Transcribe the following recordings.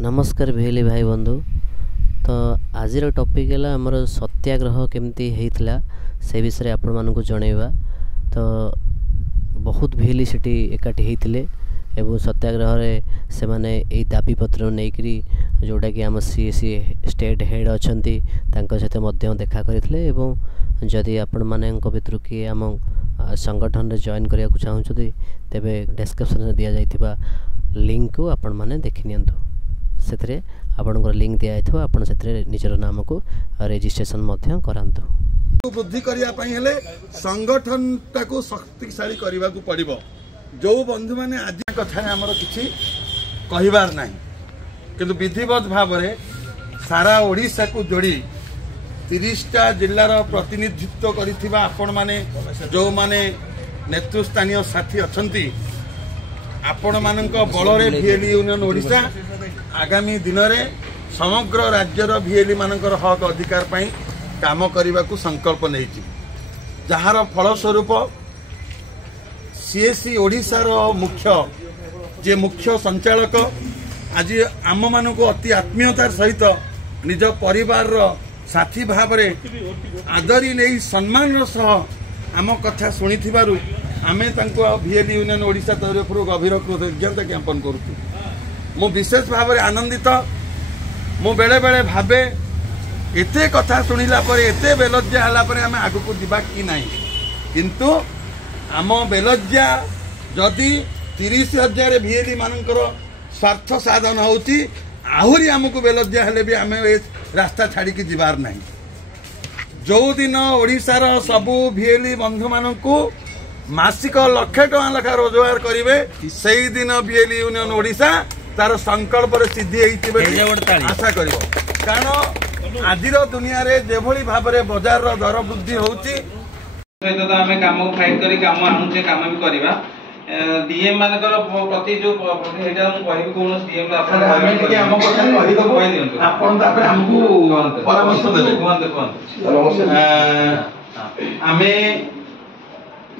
नमस्कार भेली भाई बंधु। तो आज टॉपिक है आमर सत्याग्रह केमती होता से विषय आपण मानक जनइबा। तो बहुत भेली सेठी एकाठी होते एवं सत्याग्रह से माने यही दाबी पत्र नहीं जोटा कि आम सीएसी स्टेट हेड अच्छा सहित देखा करते एवं जदि आपण माने भितर किए आम संगठन में जॉइन करने को चाहते तेरे डिस्क्रिप्शन दि जाइथिबा लिंक को आपण माने देखि नियंतु। से आपंकर लिंक दिखाई आपड़ से निजर नाम को रेजिस्ट्रेशन करातु। वृद्धि करने संगठन टाक शक्तिशाली करने को पड़ो। जो बंधु मैंने आज कथा आमर किसी कहबार ना किंतु विधिवत भाव में सारा ओडिशा को जोड़ी 30टा जिलार प्रतिनिधित्व करिथिबा आपण माने जो माने नेतृस्थानीय साथी अछंती आपण मानक बल भिएली यूनियन ओडिशा आगामी दिन में समग्र राज्यर भिएली मानकर हक अधिकार पाई काम करने को संकल्प नहीं जार फलस्वरूप सीएसी ओडिशार मुख्य जे मुख्य संचालक आज आम मान को अति आत्मीयतार सहित निज परिवार साथी भाव आदरी नहीं सम्मान सह आम कथा शुणी आमे भिएली यूनियन ओडिशा तरफ गभीर कृतज्ञता ज्ञापन करूँ। मु विशेष भाव में आनंदित मु बेले बेले भावे एते कथा शुणिला पर एते बेलज्जा हला पर आमे आगु को दिबा कि नाही किंतु आम बेलज्जा जदि 30,000 भिएली मानकर स्वार्थ साधन होउची आहुरी आमको बेलज्जा हेले भी आमे रास्ता छाड़ी की जीवार नाही। जो दिन ओडिशार सबु भिएली बंधु मानकू मासिक 1,00,000 टका लेखा रोजगार करिवे सेही दिन भिएली यूनियन ओडिशा तार संकल्प सिद्धि आशा कर। कारण आज दुनिया रे जेभली भाव में बजार दर वृद्धि होउची सहित तो आम कम फाइट कर कम आनुचे कम भी करवा डीएम मानकर प्रति जो एटा हम कहबी कोन डीएम आपण हमें के हम কথা কहि দो কই दियंतु आपण तापर हमकु परामर्श देबे कोन आमे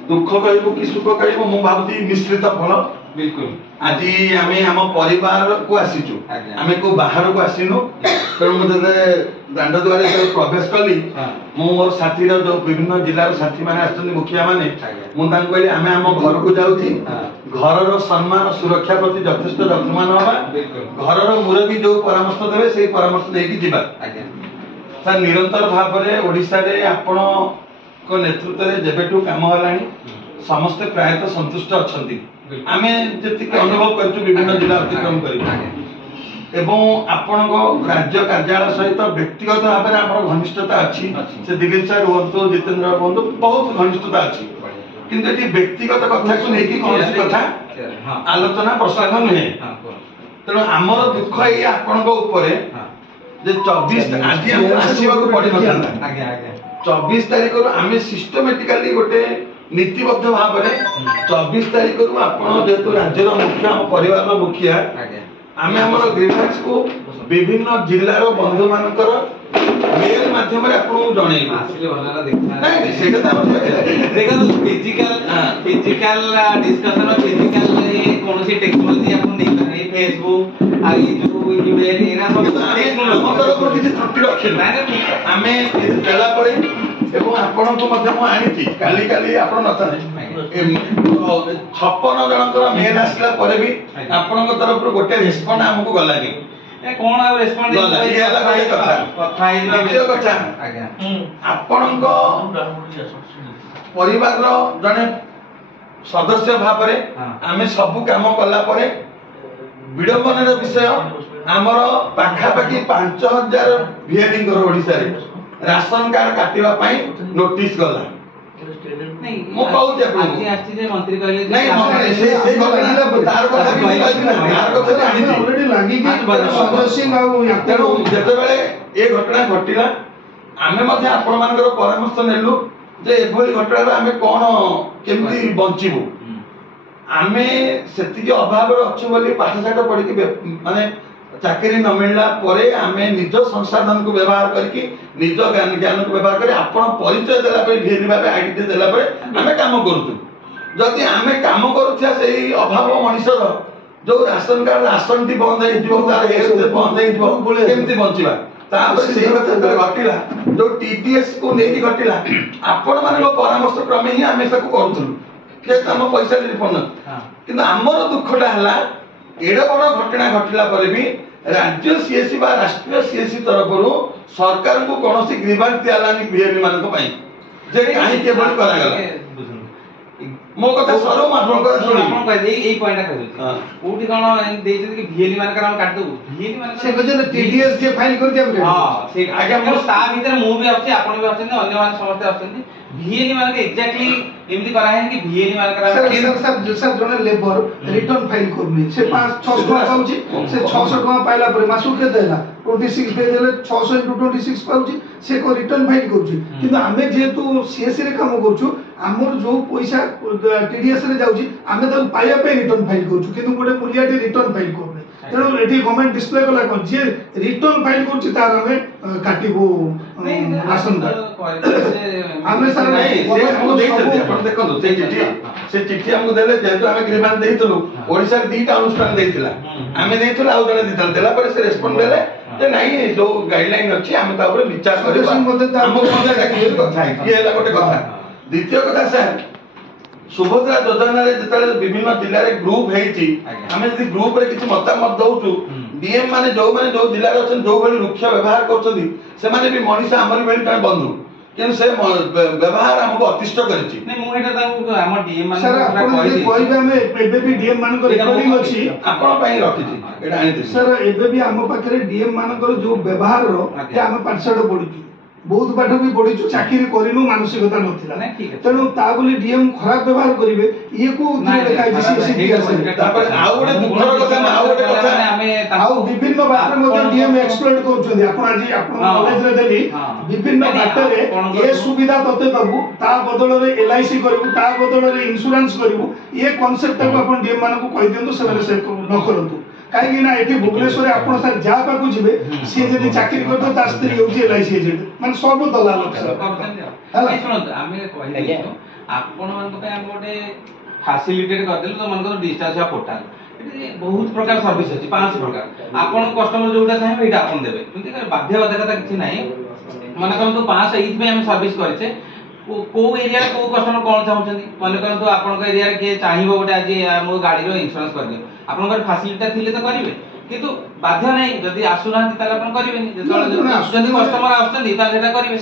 दुख कहबो कि सुख कहबो मु भाबती मिश्रित फल बिल्कुल आज आमे हम परिवार को आसीचु आमे को बाहर को आसीनु तेणु मुझे दांड द्वारा जब प्रवेश कली मु मोर साथी जो विभिन्न जिलार साथी माने आछन मुखिया माने मु तांको कहली आमे हम घर को जाउची घर सम्मान सुरक्षा प्रति यथेष्ट यत्नमान हवा घर मुरबी जो परामर्श देबे से परामर्श लेकी जिबा सर निरंतर भाव में ओडिशा रे आपण को नेतृत्व रे जेबेटू काम हलानी समस्त प्रायतः संतुष्ट अछंती आमे जति अनुभव करछु विभिन्न जिला अतिक्रम करी एवं आपण को राज्य कार्यालय सहित व्यक्तिगत भाव में हमर घनिष्ठता अछि से दिलीप सर होतो जितेंद्र होतो बहुत घनिष्ठता अछि किंतु एटी व्यक्तिगत कथा को लेकी कोन कथा आलोचना प्रसंग नहे तेणु आमर दुख ये आपण को ऊपर जे 24 आज हम आसीबा को पड़ी नथांता आगे आगे 24 तारिख रु आमे सिस्टमैटिकली गोटे नीतिबद्ध भाव में 24 तारिख रु आपण जेतु राज्य मुखिया हम परिवार मुखिया आमे हमर ग्रीवेंस को विभिन्न जिल्लार बंधु मानकर मेल माध्यम रे आपन जणै आसीले भलला देखा नहीं सेटा त देखा तो फिजिकल डिस्कशन और फिजिकल कोनोसी टेक्नोलॉजी आपन नहीं पारे फेसबुक आ जो ईमेल एना सब टेक्नोलॉजी किछि त्रुटि रखिन आमे देला परे एवं आपण को मध्य मु आनिथि काली काली आपण नथाने 56 जनकर मेल आसला परे भी आपण को तरफ गोटे रेस्पोंड हमको गलानी ए कोन आ रेस्पोंड कथा आज्ञा आपण को परिवार रो जने सदस्य भाव रे आमे सब काम कला परे विडंबनर विषय हमर पाखा पाखी 5,000 भिएलिंग ओडिसा रे राशन कार्ड काटिबा पई नोटिस गला नहीं मो कहू जे आज आछि जे मंत्री कहले नहीं मंत्री से घटना तार কথা भी तार কথা आनी ऑलरेडी लागी कि सदस्य गाउ तेणु जेते बेले ए घटना घटिला आमे मध्ये आपण मानकर परामर्श नेलु जे एभली घटना आमे कोन केमती बंचिबु आमे सेति के अभाव रे अछि बोली पाठशाठ पढी के माने चाकरी न मिलला परे आमे निज संसाधन को व्यवहार करके निज ज्ञान को व्यवहार कर आपण परिचय देला पे भिएली भाबे आईडी देला पे आमे काम करूछु जदि आमे काम करूछा सेही अभाव मनुष्यर जो राशन कार्ड राशन टी बंद केमती बंचिबा तापर से कथा घटिला जो टीटीएस को लेकी घटिला आपण माने परामर्श क्रमे ही आमे सबको करूथलु के हम पैसा रिफंड किंतु हमर दुखटा हला एडा बड़ घटना घटिला पर भी राज्य सीएससी बा राष्ट्रीय सीएससी तरफरु सरकार को कोनोसी ग्रीवांस दियालानी बीएमई मानको पई जे काहे केवल करा गला मो कथा सरो आपण कथा सुनि आपण कह दे एई पॉइंट कहू कोठी कोन देइ कि बीएमई मानकर हम काट दउ बीएमई मान से कजे टीडीएस जे फाइल कर दिया हां से आगे हम ता भीतर मु भी आछि आपण भी आछन अन्य मान समस्त आछन बीएमई मान के एक्जेक्टली एमती करा है कि बीएमई मान करा सर जने लेबर रिटर्न फाइल करनी से 5-600 टका पाउची से 600 टका पाइला पर मासु के देला 26 पे देले 600 * 26 पाउची से को रिटर्न फाइल करची किंतु हमें जेतु सीएससी रे काम करछु हमर जो पैसा टीडीएस रे जाउची हमें त पाया पे रिटर्न फाइल करछु किंतु गोटे मुलियाटी रिटर्न फाइल करने तेणु एठी गवर्नमेंट डिस्प्ले कला कोन जे रिटर्न फाइल करछि तार हमें काटिबो राशन कार्ड हमें सर नहीं से हम देइतथि आपण देखंतु से चिट्ठी हमको देले जेतु हमें ग्रीवांस देइतलु ओडिसा रे दीटा अनुष्ठान देइतिला हमें देइतलु आ जने दितल देला पर से रेस्पोंड देले जे नहीं जो गाइडलाइन अछि हम ता ऊपर विचार करबा हमको मजा डाकियो कथा ये हला गोटे कथा द्वितीय कथा सर सुभद्रा योजना रे जतले विभिन्न जिल्ला रे ग्रुप हेची हमें यदि ग्रुप रे किछि मतामत दउछु डीएम माने जो जिल्ला रे अछन जो भली रुक्ष व्यवहार करछथि से माने भी मनीषा हमर बेली काय बंधु किन से व्यवहार हमको अतिष्ट करछि नहीं मु एटा ता हम डीएम मान सर आपण कहबे हम एबे भी डीएम मान को रिकॉर्डिंग अछि आपण पई रखिछि एटा आनिथि सर एबे भी हम पाखरे डीएम मान को जो व्यवहार रो जे हम पाठशाला पढिछु बहुत बाठ भी पढिछु चाकरी करिनु मानसिकता नथिला तेनु ता बोली डीएम खराब व्यवहार करिवे ये को देखाइ सीसी टीआर तापर आ गोटे दुखर कथा आ गोटे कथा हमें आउ विभिन्न बात मध्ये डीएम एक्सप्लोर करछथि आपण आज आपण कॉलेज रे देली विभिन्न बात रे ये सुविधा तते दबु ता बदल रे एलआईसी करबु ता बदल रे इंश्योरेंस करबु ये कांसेप्ट को आपण डीएम मान को कहि दियंतु से न करंतु काहे ना एठी भुवनेश्वर आपण सर जा पाकु जिवे से जदी चाकरी करतो ता स्त्री होची एलआईसी एजेंट माने सब दलाल सर हला सुनत आमे कहि दियो आपण मान को हम गोटे फैसिलिटेट कर देल तो मन को डिस्टेंस पोर्टल बहुत प्रकार सर्विस अछि 5 प्रकार आपण कस्टमर जोटा चाहे एटा आपण देबे किंतु बाध्यबाधकता किछि नाही मन करन तो 5 एथ में हम सर्विस करछे को एरिया को कस्टमर कोन चाहउछन मन करन तो आपण एरिया रे के चाहिबो गोटे आज हमो गाड़ी रो इंश्योरेंस कर दियो आपण घर फैसिलिटी थिले तो करिवे किंतु बाध्य नाही जदी आसु ना ताले आपण करिवेनी जदी कस्टमर आछन ताले सेटा करिवे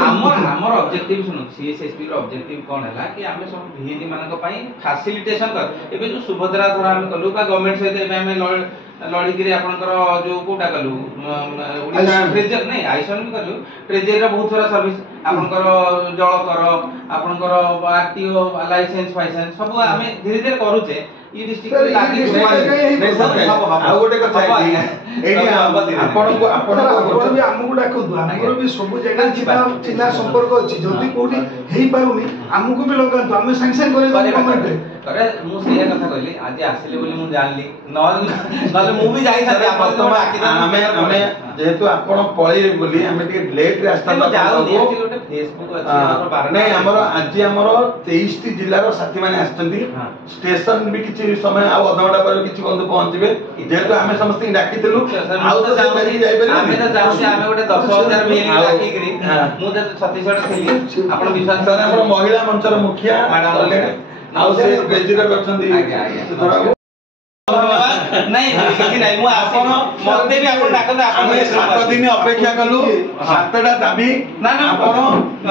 हमर ऑब्जेक्टिव सुनो सीएसएसपी रो ऑब्जेक्टिव कोन हला कि हमें सब वीएडी मानक पई फैसिलिटेशन कर एबे जो सुभद्रा धर हम कलु बा गवर्नमेंट से एबे हमें लड़ी गिरी आपनकर जो कोटा कलु ओडिसा ट्रेजर नहीं आइसन भी कलु ट्रेजर रे बहुत सारा सर्विस आपनकर जल कर आपनकर आरटीओ लाइसेंस फाइसेंस सब हमें धीरे धीरे करूचे ई डिस्ट्रिक्ट लागी आ गोटे कथा एठी आपण को भी हमकु डाकु हमरो भी सब जगह चिन्हा संपर्क अछि जदी कोठी हेई पाउनी हमकु भी लगांतु हम सैंक्शन करे गवर्नमेंट रे अरे मु सेया कथा कहली आज आसिले बोली मु जानली नले मु भी जाई थाते आपण तो हमें जेहेतु आपण पळी बोली हमें टिके लेट रे आस्ता गोटे फेसबुक अछि हमर नहीं हमर आज हमर 23 टी जिल्ला रो साथी माने आछथि स्टेशन भी किछि समय आ आधा घंटा पर किछि बंधु पहुंचबे जेहेतु हमें समस्त डाकितलु आ तो जाई जाई हमें तो जाऊ से हमें गोटे 10000 मेल डाकी करी मु जे छत्तीसगढ़ थिली आपण विश्वास सर हमर महिला मंचर मुखिया आउ से प्रेसिडेंट करछथि से थोड़ा नहीं किछि नहीं मु आपण मते भी आपण डाकन आपण 7 दिन अपेक्षा कलु 7टा दाबी ना ना आपण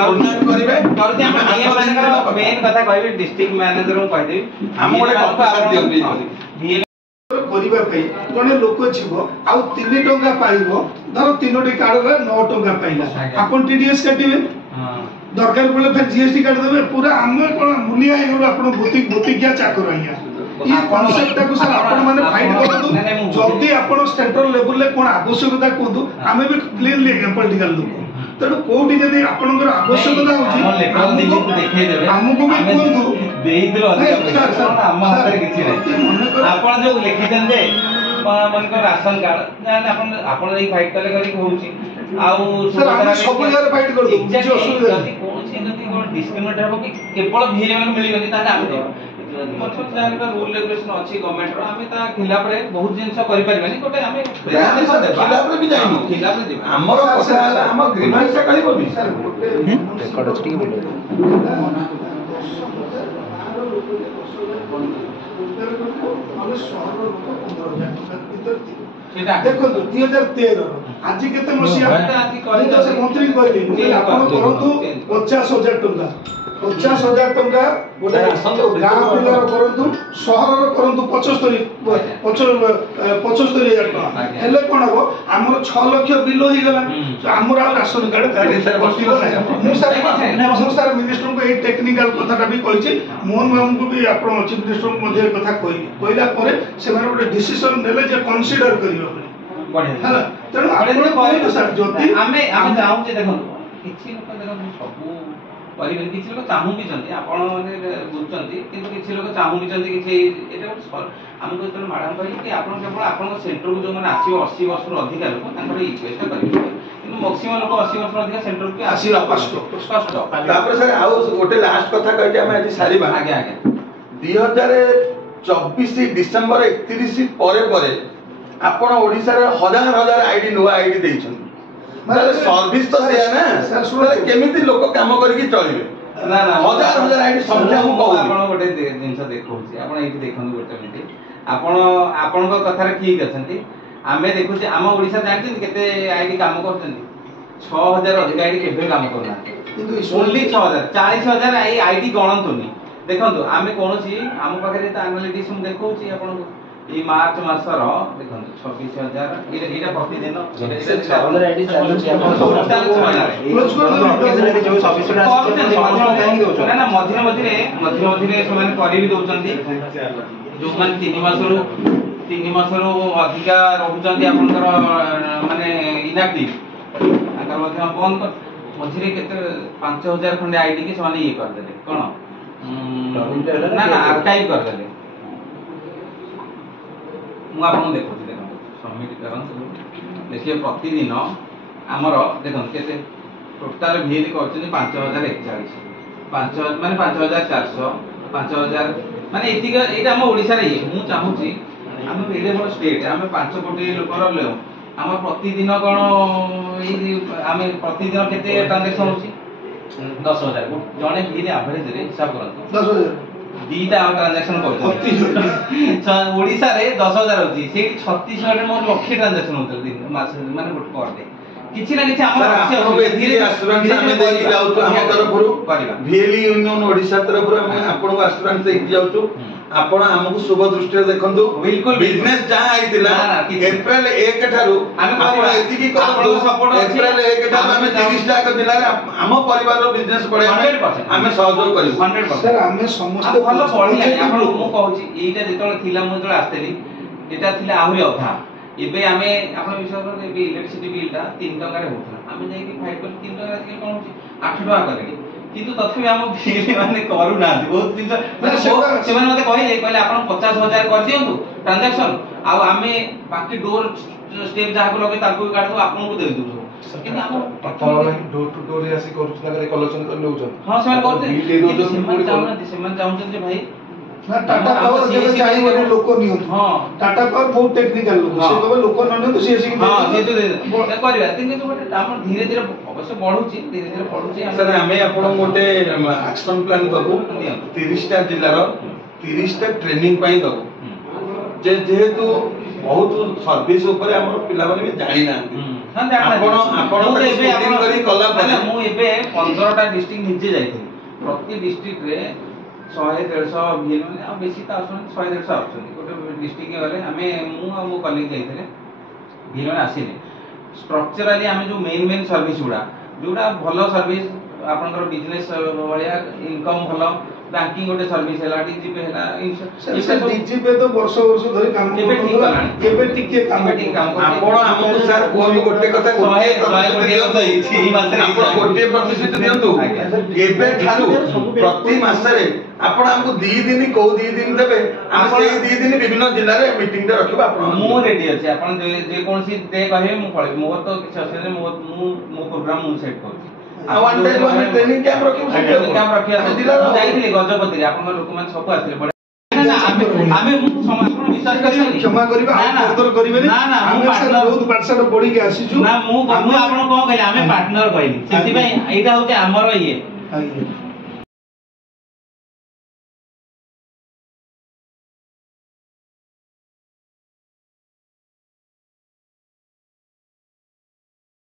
उन्नयन करिवे करते हम डीएम मानकर मेन कथा कहबी डिस्ट्रिक्ट मैनेजर को कहि देबी हम गोटे कंपनी दियंती परिवार पे जने लोक छिबो आ 3 टंका पाइबो धर 3टी कार्ड रे 9 टंका पाइला आपण टीडीएस काटिबे दरकार बोले फिर जीएसटी काट देबे पूरा हम कोन मुलिया हे गलो आपण भौतिक क्या चाकर आइया ये कांसेप्ट को सर आपण माने फाइट करदु जल्दी आपण सेंट्रल लेवल ले कोन आवश्यकता कोदु हमें भी क्लीनली पॉलिटिकल लोक तेणु कोठी जदी आपनकर आवश्यकता होची देखै देबे हमको भी कोदु देई दिलो अधिक हम हाथ रे किछि नै आपण जो लिखितन जे मनकर राशन कार्ड जाने आपण ई फाइट करे करी होउची आउ सर हम सब जगह फाइट कर दो जदी कोन डिस्क्रिमिनेट हो कि केवल भिले मन मिलिगनी ताले हम रूल रेगुलेशन अच्छी गवर्नमेंट आम ता खिलाफ रे बहुत जिनस करि परिबानी गोटे आम खिलाफ रे भी जाइनु खिलाफ रे जीवा हमर कथा हला हम ग्रीवेंस कहबोनी सर गोटे रेकर्ड अछि कि बोले देखो 2013 आज केते मसिया से मंत्री कहले आपण करंतु 50,000 टंका 50,000 टंका गोटे गाँ पिलार करंतु सहर करंतु 75,000 टंका हेले कोन हो हमर 6 लाख बिल हो गला हमर आ राशन कार्ड मु सर मिनिस्टर को ए टेक्निकल कथाटा भी कहिछि मोहन बाबू को भी आपण चीफ मिनिस्टर को मध्ये कथा कहला परे से माने गोटे डिसीजन नेले जे कंसीडर करियो बढ़िया हला तेणु आपण कहतो सर जति आमे चाहू जे देखो किछि लोक देखो सब परिबेन किछि लोक चाहू भी चंती आपण माने बुझचंती किंतु किछि लोक चाहू भी चंती किछि एटा हमको तो मैडम कहि कि आपण केवल आपण सेंटर को जो माने आसीबो 80 वर्ष रो अधिक लोक तांकर रिक्वेस्ट करिवे किंतु मैक्सिमम लोक 80 वर्ष रो अधिक सेंटर को आसीला स्पष्ट तापर सर आउ गोटे लास्ट कथा कहते हम आज सारीबा आगे आगे 2024 डिसेंबर 31 परे परे आपण ओडिसा रे हजार हजार आईडी नुवा आईडी देइछन माने सर्विस तो सेया ना सर केमिति लोक काम करिकि चलिबे ना ना हजार हजार आईडी संख्या हम कहू आपण गोटे जिंस देखौछि आपण एठी देखनु गोटे मिनिट आपण को कथा रे ठीक अछंती आमे देखुछि आम ओडिसा जानछन केते आईडी काम करछन 6000 अधिक आईडी केबे काम करना किंतु ओनली 6000 40000 आईडी गणंतुनी देखंतु आमे कोनोसी आम पाखरे त एनालिटिक्स हम देखौछि आपण ई मार्च मासर देखंतु 26000 एटा प्रतिदिन आईडी चालू छै क्लोज कर जो 24 ना ना मझिरे समान करि भी दउचंती जो मान 3 मासरो अधिका रहउचंती आपनकर माने इनएक्टिव आकर मध्य बंद मझिरे केते 5000 खंडे आईडी के समान ये कर देले कोन ना ना आर्काइव कर देले मु आपन देखौछि देखो सबमिट करन देखिए प्रतिदिन हमर देखो केते टोटल भील करछन 5041 5000 माने 5400 5000 माने एतिका एटा हम ओडिसा रे मु चाहूछि हम एडे बड़ स्टेट हम 5 कोटी लोक रहले हम प्रतिदिन कोन ए हम प्रतिदिन केते ट्रांजैक्शन होछि 10000 जने भील एवरेज रे हिसाब करन 10,000 दीटा ट्रांजैक्शन करछन ओडिसा रे 10000 होछि सेठी छत्तीसगढ़ रे मोर लक्ष्य ट्रांजैक्शन होतल दिन मास माने गुट पर दे किछि ना किछि हमर धीरे एश्योरेंस हमें देई जाउ हम तरफरु वीएलई यूनियन ओडिसा तरफरु हम आपन को एश्योरेंस देई जाउ आपण हमकु शुभ दृष्टि देखंतु बिल्कुल बिजनेस जा आइतिला अप्रैल 1 ठारू आपण एति की करंतु अप्रैल 1 ठारू हम 30 टा जिल्ला रे हम परिवार रो बिजनेस पड़े हम सहयोग करियो 100% सर हम समस्त भलो पढिया आपण मु कहूची एटा जेतल थिला मु जेतल आस्तेली एटा थिला आहुरी अधा एबे आमे आपण विश्वास करे एबे इलेक्ट्रिसिटी बिलटा 3 टका रे होतला आमे जाई कि फाइट कर 3 टका रे कोन होची 8 टका करली किंतु तथापि हम बिल माने करू ना बहुत दिन से माने मते कहले आपण 50000 कर दियंतु ट्रांजैक्शन आ आमे बाकी डोर स्टेप जहा को लगे ताको काट दो आपन को दे दउ किंतु हम डोर टू डोर आसी करूछ ना कलेक्शन कर लेउछन हां सेमान करते सेमान चाहउछन जे भाई ना टाटा पावर जे चाहिए वो लोक नियो हां टाटा पावर बहुत टेक्निकल लोक से कहबे लोक न नियो से से हां से तो करबा किंतु बट आपण धीरे धीरे अवश्य बढ़ुची धीरे धीरे बढ़ुची सर हमें आपण गोटे एक्शन प्लान दबु 30 टा जिल्ला रो 30 टा ट्रेनिंग पई दबु जे जेहेतु बहुत सर्विस ऊपर हमर पिला माने भी जानि ना हां जानि आपण एबे आपण करी कला माने मु एबे 15 टा डिस्ट्रिक्ट निजे जाइथि प्रति डिस्ट्रिक्ट रे 100 150 भिल माने आ बेसी ता आसन 100 150 आसन गोटे डिस्ट्रिक्ट गले हमें मु आ मो कलीग जाइथले भिल माने आसीले स्ट्रक्चरली हमें जो मेन सर्विस गुडा जोडा भलो सर्विस आपनकर बिजनेस बढिया इनकम भलो बैंकिंग गोटे सर्विस हैला डीजीपे हैला सर डीजीपे तो वर्ष वर्ष धरि काम एबे ठीक गलानी एबे टिके काम आपण हमकु सर कोई गोटे कथा दियंतु ई मासे आपण गोटे प्रतिशत दियंतु एबे ठारू प्रति मासरे आपण हमकु 2 दिन को 2 दिन देबे हम सेही 2 दिन विभिन्न जिल्ला रे मीटिंग रे रखिबा आपण मु रेडी अछि आपण जे कोनसी दे कहे मु पळे मोर तो किछ असले मु प्रोग्राम मु सेट करछि वन टाइम ट्रेनिंग कैंप रखिबो कैंप रखिया जिल्ला जाइथिले गजपति रे आपण लोक मान सब आथिले ଆମେ ମୁଁ ଆପଣ ବିଶ୍ୱାସ କରିବେନି କ୍ଷମା କରିବେ ଆଉ ଫର୍ଦର କରିବେନି ନା ନା ଆମେ ସାର୍ ବହୁତ ପାଠଶାଠ ପଢିକି ଆସିଛୁ ନା ମୁଁ ଆପଣ କଣ କହିଲେ ଆମେ ପାର୍ଟନର କହିଲି ସେଥିପାଇଁ ଏଇଟା ହଉଛି ଆମର ଇଏ